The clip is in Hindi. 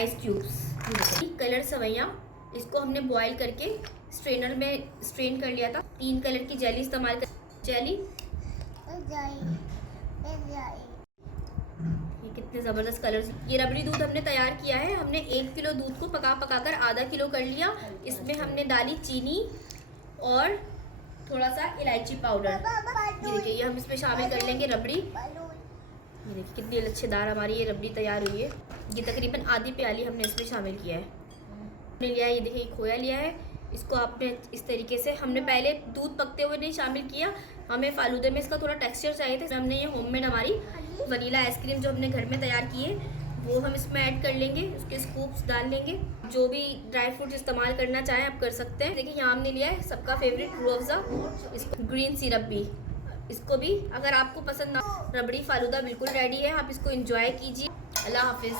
आइस क्यूब्स, कलर सवैयाँ, इसको हमने बॉईल करके स्ट्रेनर में स्ट्रेन कर लिया था। 3 कलर की जेली इस्तेमाल कर, जेली ये कितने ज़बरदस्त कलर्स। ये रबड़ी दूध हमने तैयार किया है। हमने 1 किलो दूध को पका कर आधा किलो कर लिया। इसमें हमने डाली चीनी और थोड़ा सा इलायची पाउडर। ये देखिए, ये हम इसमें शामिल कर लेंगे रबड़ी। ये देखिए कितनी लच्छेदार हमारी ये रबड़ी तैयार हुई है। ये तकरीबन आधी प्याली हमने इसमें शामिल किया है। हमने लिया है, ये देखिए खोया लिया है। इसको आपने इस तरीके से, हमने पहले दूध पकते हुए नहीं शामिल किया, हमें फालूदे में इसका थोड़ा टेक्सचर चाहिए था। हमने ये होममेड हमारी वनीला आइसक्रीम जो हमने घर में तैयार की है वो हम इसमें ऐड कर लेंगे। उसके स्कूप्स डाल लेंगे। जो भी ड्राई फ्रूट्स इस्तेमाल करना चाहें आप कर सकते हैं। देखिए यहाँ हमने लिया है सबका फेवरेट रूह अफ़ज़ा, इसको ग्रीन सिरप भी, इसको भी अगर आपको पसंद ना, रबड़ी फालूदा बिल्कुल रेडी है। आप इसको एंजॉय कीजिए। अल्लाह हाफिज़।